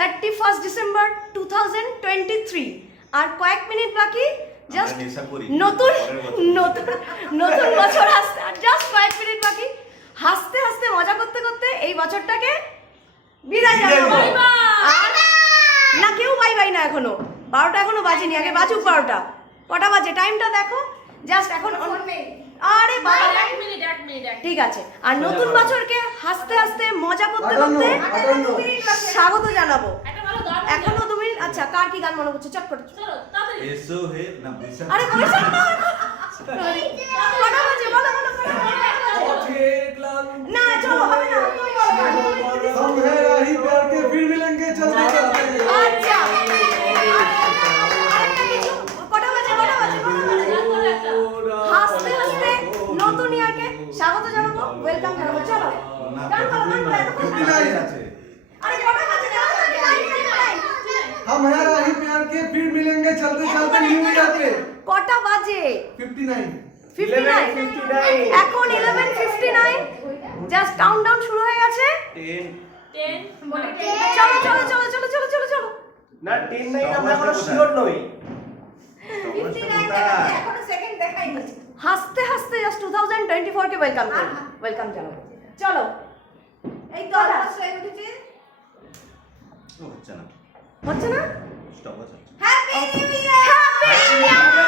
31 December 2023 আর কয়েক minute বাকি just নতুন নতুন নতুন বছর আসতে আর জাস্ট কয়েক মিনিট বাকি হাসতে হাসতে মজা করতে করতে এই বছরটাকে বিদায় জানাবো না কেউ বাই বাই না এখনো 12টা এখনো বাজেনি আগে বাজুক 12টা কটা বাজে টাইমটা দেখো জাস্ট এখন আরে বাবা 1 মিনিট ঠিক আছে আর নতুন বছরকে হাসতে হাসতে মজা করতে করতে স্বাগত জানাবো এখনো 2 মিনিট আচ্ছা কার কি গান মনে করছে চটপট চলো তাড়াতাড়ি এসো হে না বিশা আরে বৈশাখ না কটা বাজে বলো না চলো হবে না তুমি বলো हम है राही प्यार के फिर मिलेंगे चलते चलते আচ্ছা কটা বাজে হাসতে হাসতে নতুন ইয়ারকে স্বাগত জানাবো ওয়েলকাম জানাবো চলো গান বলো আছে আরে কটা বাজে हम है राही प्यार के फिर मिलेंगे चलते चलते न्यू ईयर पे কটা বাজে 59 59 এখন 11:59 জাস্ট কাউন্টডাউন শুরু হয়ে গেছে 10 চলো চলো চলো চলো চলো চলো চলো না 10 নাই আমরা এখনো শিওর নই 59 দেখাচ্ছে এখনো সেকেন্ড দেখাইনি হাসতে হাসতে জাস্ট 2024 কে ওয়েলকাম করো ওয়েলকাম জানাবো চলো এই তো হয়ে উঠেছে হচ্ছে না হচ্ছে না স্টপ আছে happy new year happy new year